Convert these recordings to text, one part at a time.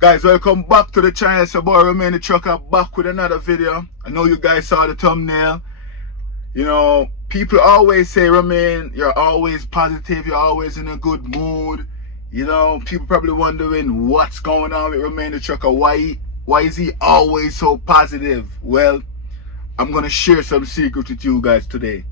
Guys, welcome back to the channel. It's your boy Remain the Trucker back with another video. I know you guys saw the thumbnail. You know, people always say, Remain, you're always positive, you're always in a good mood. You know, people probably wondering what's going on with Remain the Trucker. Why is he always so positive? Well, I'm gonna share some secrets with you guys today.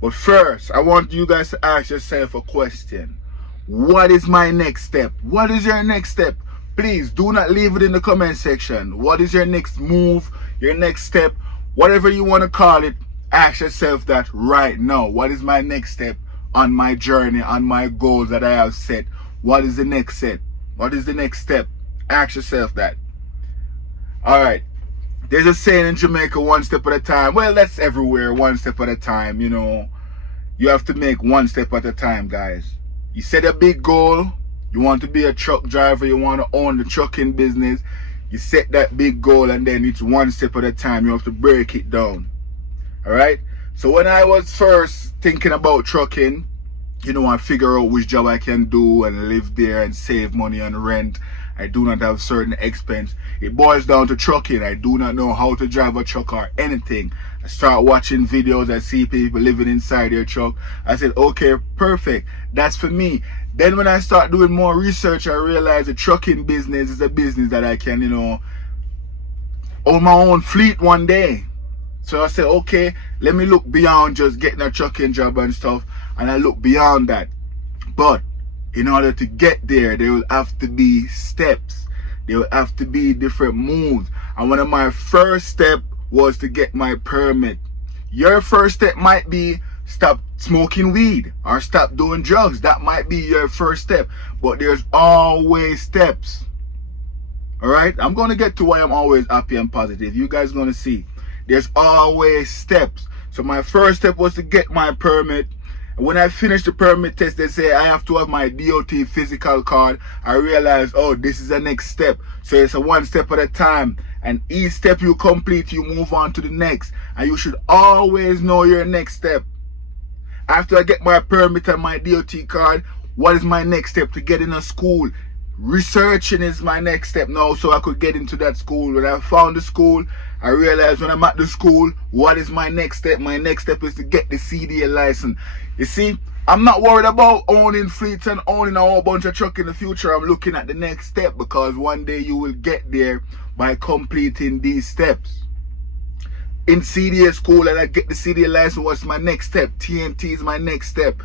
But first, I want you guys to ask yourself a question. What is my next step? What is your next step? Please do not leave it in the comment section. What is your next move, your next step, whatever you want to call it? Ask yourself that right now. What is my next step on my journey, on my goals that I have set? What is the next step? What is the next step? Ask yourself that. Alright. There's a saying in Jamaica, one step at a time. Well, that's everywhere, one step at a time, you know. You have to make one step at a time, guys. You set a big goal. You want to be a truck driver, you want to own the trucking business. You set that big goal and then it's one step at a time. You have to break it down. Alright? So when I was first thinking about trucking, you know, I figure out which job I can do and live there and save money on rent. I do not have certain expense. It boils down to trucking. I do not know how to drive a truck or anything. I start watching videos. I see people living inside their truck. I said, okay, perfect. That's for me. Then when I start doing more research, I realize the trucking business is a business that I can, you know, own my own fleet one day. So I said, okay, let me look beyond just getting a trucking job and stuff. And I look beyond that. But in order to get there, there will have to be steps. There will have to be different moves. And one of my first steps was to get my permit. Your first step might be stop smoking weed or stop doing drugs. That might be your first step. But there's always steps. Alright? I'm going to get to why I'm always happy and positive. You guys going to see. There's always steps. So my first step was to get my permit. When I finished the permit test, they say I have to have my DOT physical card. I realized, oh, this is the next step. So it's a one step at a time. And each step you complete, you move on to the next. And you should always know your next step. After I get my permit and my DOT card, what is my next step? To get in a school. Researching is my next step now, so I could get into that school. When I found the school, I realized when I'm at the school, what is my next step? My next step is to get the CDL license. You see, I'm not worried about owning fleets and owning a whole bunch of truck in the future. I'm looking at the next step because one day you will get there by completing these steps. In CDL school, and I get the CDL license, what's my next step? TNT is my next step.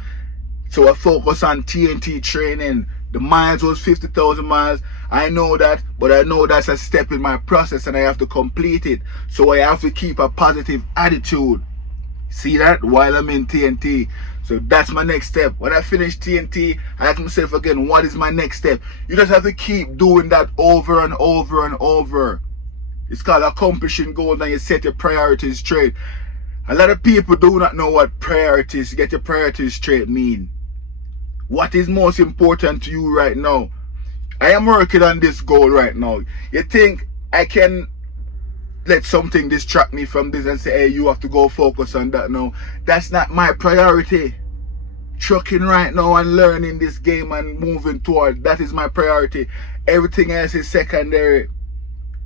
So I focus on TNT training. The miles was 50,000 miles. I know that, but I know that's a step in my process and I have to complete it. So I have to keep a positive attitude. See that? While I'm in TNT. So that's my next step. When I finish TNT, I ask myself again, what is my next step? You just have to keep doing that over and over and over. It's called accomplishing goals and you set your priorities straight. A lot of people do not know what priorities, get your priorities straight mean. What is most important to you right now? I am working on this goal right now. You think I can let something distract me from this and say, hey, you have to go focus on that? No, that's not my priority. Trucking right now and learning this game and moving toward, that is my priority. Everything else is secondary.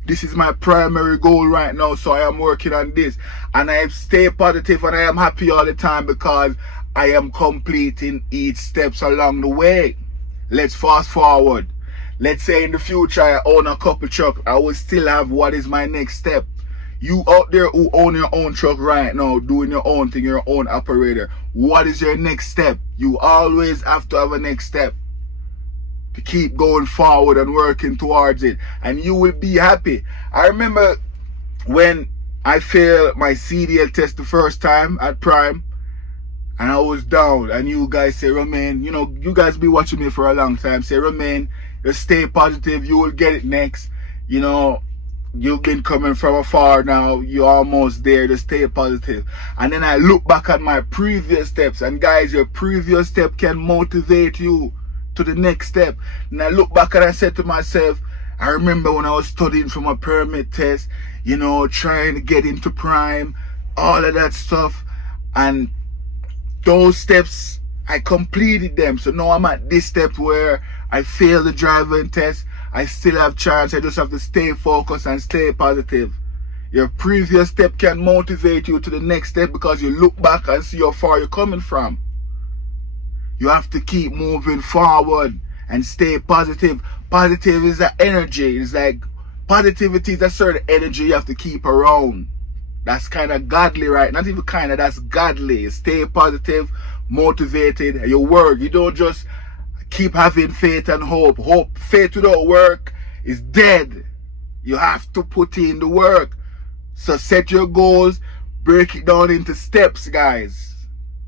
This is my primary goal right now, so I am working on this. And I stay positive and I am happy all the time because I am completing each steps along the way. Let's fast forward. Let's say in the future I own a couple truck. I will still have what is my next step. You out there who own your own truck right now, doing your own thing, your own operator. What is your next step? You always have to have a next step to keep going forward and working towards it. And you will be happy. I remember when I failed my CDL test the first time at Prime. And I was down, and you guys say, Remain, you know, you guys be watching me for a long time. Say, Remain, just stay positive, you will get it next. You know, you've been coming from afar now, you're almost there, just stay positive. And then I look back at my previous steps, and guys, your previous step can motivate you to the next step. And I look back and I said to myself, I remember when I was studying for my permit test, you know, trying to get into Prime, all of that stuff. And those steps, I completed them. So now I'm at this step where I failed the driving test. I still have chance. I just have to stay focused and stay positive. Your previous step can motivate you to the next step because you look back and see how far you're coming from. You have to keep moving forward and stay positive. Positive is an energy. It's like positivity is a certain energy you have to keep around. That's kind of godly, right? Not even kind of, that's godly. Stay positive, motivated, and you work. You don't just keep having faith and hope. Faith without work is dead. You have to put in the work. So set your goals, break it down into steps, guys.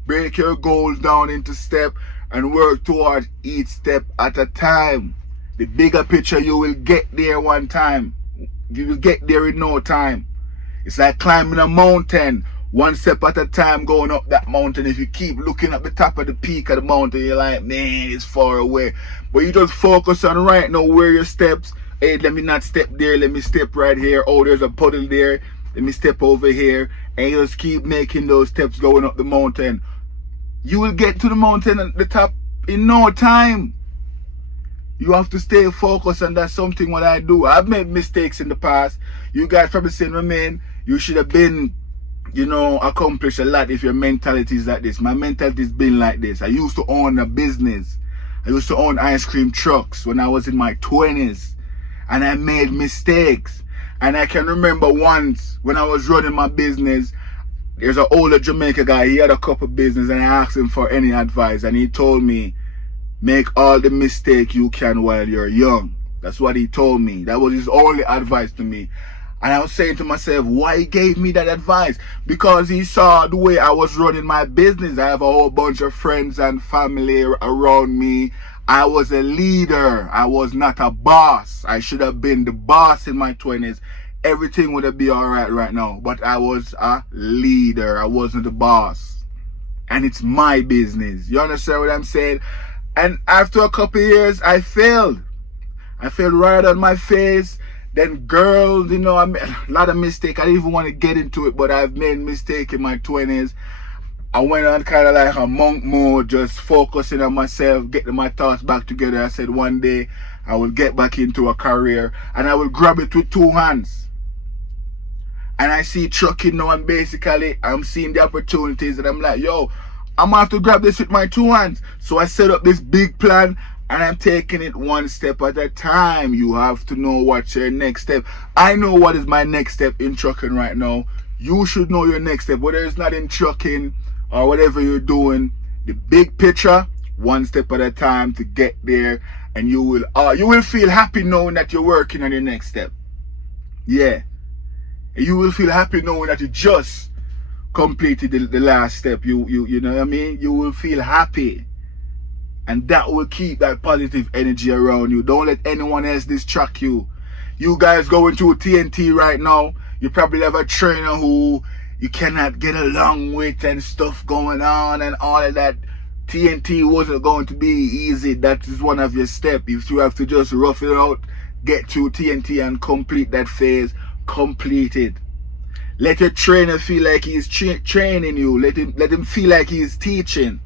Break your goals down into steps and work towards each step at a time. The bigger picture, you will get there one time. You will get there in no time. It's like climbing a mountain, one step at a time going up that mountain. If you keep looking at the top of the peak of the mountain, you're like, man, it's far away. But you just focus on right now where your steps. Hey, let me not step there, let me step right here. Oh, there's a puddle there. Let me step over here. And you just keep making those steps going up the mountain. You will get to the mountain at the top in no time. You have to stay focused, and that's something what I do. I've made mistakes in the past. You guys probably saying, man, you should have been, accomplished a lot if your mentality is like this. My mentality has been like this. I used to own a business. I used to own ice cream trucks when I was in my 20s. And I made mistakes. And I can remember once when I was running my business, there's an older Jamaican guy. He had a couple business, and I asked him for any advice. And he told me, make all the mistake you can while you're young. That's what he told me. That was his only advice to me. And I was saying to myself, why he gave me that advice? Because he saw the way I was running my business. I have a whole bunch of friends and family around me. I was a leader. I was not a boss. I should have been the boss in my 20s. Everything would have been all right now. But I was a leader. I wasn't the boss. And it's my business. You understand what I'm saying? And after a couple of years, I failed. I failed right on my face. Then girls, I made a lot of mistakes. I didn't even want to get into it, but I've made mistakes in my 20s. I went on kind of like a monk mode, just focusing on myself, getting my thoughts back together. I said one day I will get back into a career and I will grab it with two hands. And I see trucking now, and basically I'm seeing the opportunities, and I'm like, yo, I'm gonna have to grab this with my two hands. So I set up this big plan, and I'm taking it one step at a time. You have to know what's your next step. I know what is my next step in trucking right now. You should know your next step, whether it's not in trucking or whatever you're doing. The big picture, one step at a time to get there, and you will feel happy knowing that you're working on your next step. Yeah, you will feel happy knowing that you just completed the last step. You know what I mean? You will feel happy, and that will keep that positive energy around you. Don't let anyone else distract you. You guys going through TNT right now, you probably have a trainer who you cannot get along with and stuff going on and all of that. TNT wasn't going to be easy. That is one of your steps. If you have to just rough it out, get through TNT and complete that phase, complete it. Let your trainer feel like he's training you. Let him feel like he's teaching.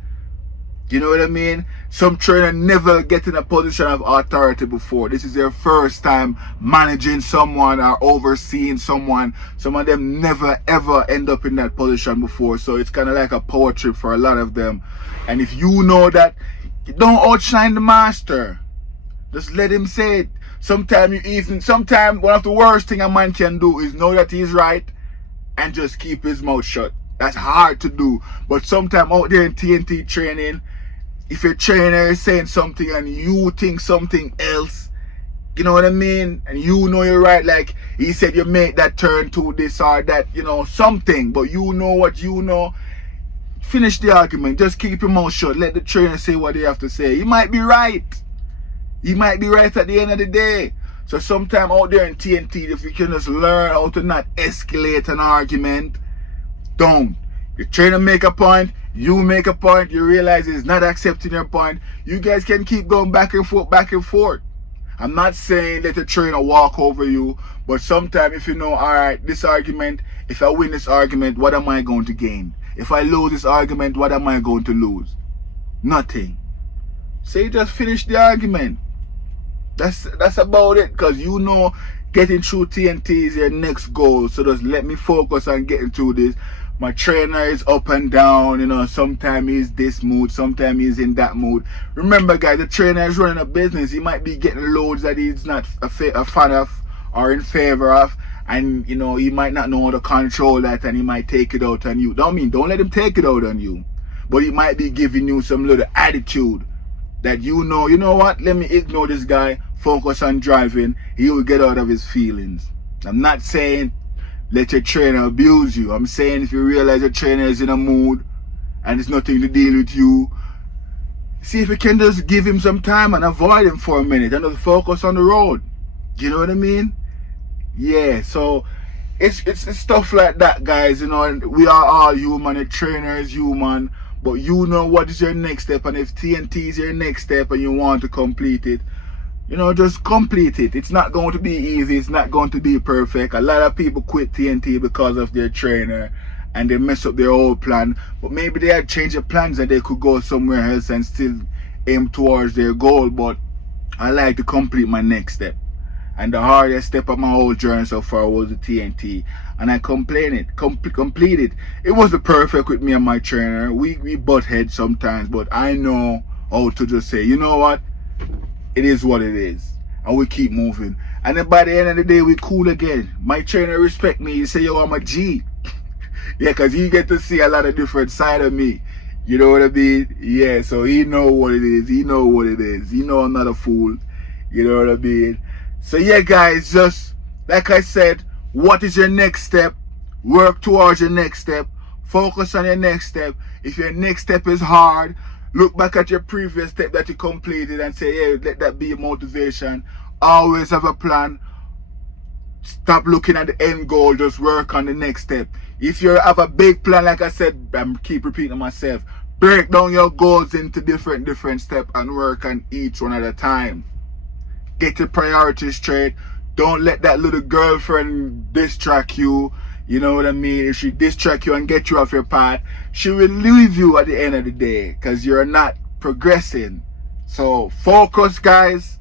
You know what I mean? Some trainer never get in a position of authority before. This is their first time managing someone or overseeing someone. Some of them never ever end up in that position before. So it's kind of like a power trip for a lot of them. And if you know that, don't outshine the master. Just let him say it. Sometimes one of the worst thing a man can do is know that he's right and just keep his mouth shut. That's hard to do. But sometimes out there in TNT training, if your trainer is saying something and you think something else, you know what I mean? And you know you're right, like he said you make that turn to this or that, something, but you know what you know. Finish the argument. Just keep your mouth shut. Let the trainer say what they have to say. He might be right. He might be right at the end of the day. So sometime out there in TNT, if you can just learn how to not escalate an argument, don't. The trainer make a point, you make a point, you realize he's not accepting your point, you guys can keep going back and forth, back and forth. I'm not saying let the trainer walk over you, but sometimes if you know, alright, this argument, if I win this argument, what am I going to gain? If I lose this argument, what am I going to lose? Nothing. So you just finish the argument. That's about it, because you know getting through TNT is your next goal. So just let me focus on getting through this. My trainer is up and down, you know, sometimes he's this mood, sometimes he's in that mood. Remember guys, the trainer is running a business. He might be getting loads that he's not a fan of or in favor of, and you know, he might not know how to control that, and he might take it out on you. Don't let him take it out on you, but he might be giving you some little attitude that you know what, let me ignore this guy, focus on driving, he will get out of his feelings. I'm not saying let your trainer abuse you. I'm saying if you realize your trainer is in a mood and it's nothing to deal with you, see if you can just give him some time and avoid him for a minute and just focus on the road. You know what I mean? Yeah, so it's stuff like that, guys. You know, we are all human, the trainer is human, but you know what is your next step, and if TNT is your next step and you want to complete it, you know, just complete it. It's not going to be easy, it's not going to be perfect. A lot of people quit TNT because of their trainer and they mess up their whole plan, but maybe they had changed their plans and they could go somewhere else and still aim towards their goal. But I like to complete my next step, and the hardest step of my whole journey so far was the TNT, and I completed it. It wasn't perfect with me and my trainer. We butt heads sometimes, but I know how to just say, you know what, it is what it is, and we keep moving. And then by the end of the day, we cool again. My trainer respect me. He say, yo, I'm a G. Yeah, because he get to see a lot of different side of me. You know what I mean? Yeah, so he know what it is. He know what it is. He know I'm not a fool. You know what I mean? So yeah, guys, just like I said, what is your next step? Work towards your next step. Focus on your next step. If your next step is hard, look back at your previous step that you completed and say, hey, let that be a motivation. Always have a plan. Stop looking at the end goal, just work on the next step. If you have a big plan, like I said, I keep repeating myself, break down your goals into different steps and work on each one at a time. Get your priorities straight. Don't let that little girlfriend distract you. You know what I mean? If she distract you and get you off your path, she will leave you at the end of the day because you're not progressing. So focus, guys,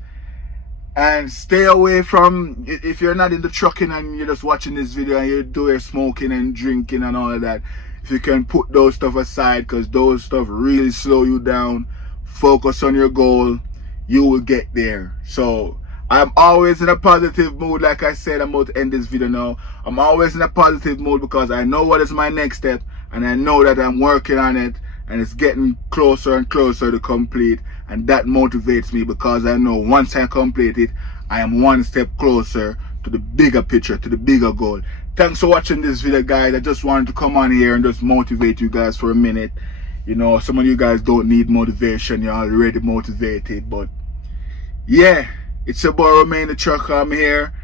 and stay away from, if you're not into trucking and you're just watching this video and you're doing smoking and drinking and all of that, if you can put those stuff aside, because those stuff really slow you down. Focus on your goal, you will get there. So I'm always in a positive mood. Like I said, I'm about to end this video now. I'm always in a positive mood because I know what is my next step, and I know that I'm working on it, and it's getting closer and closer to complete, and that motivates me because I know once I complete it, I am one step closer to the bigger picture, to the bigger goal. Thanks for watching this video, guys. I just wanted to come on here and just motivate you guys for a minute. You know, some of you guys don't need motivation, you're already motivated, but yeah, it's your boy Romain the Trucker. I'm here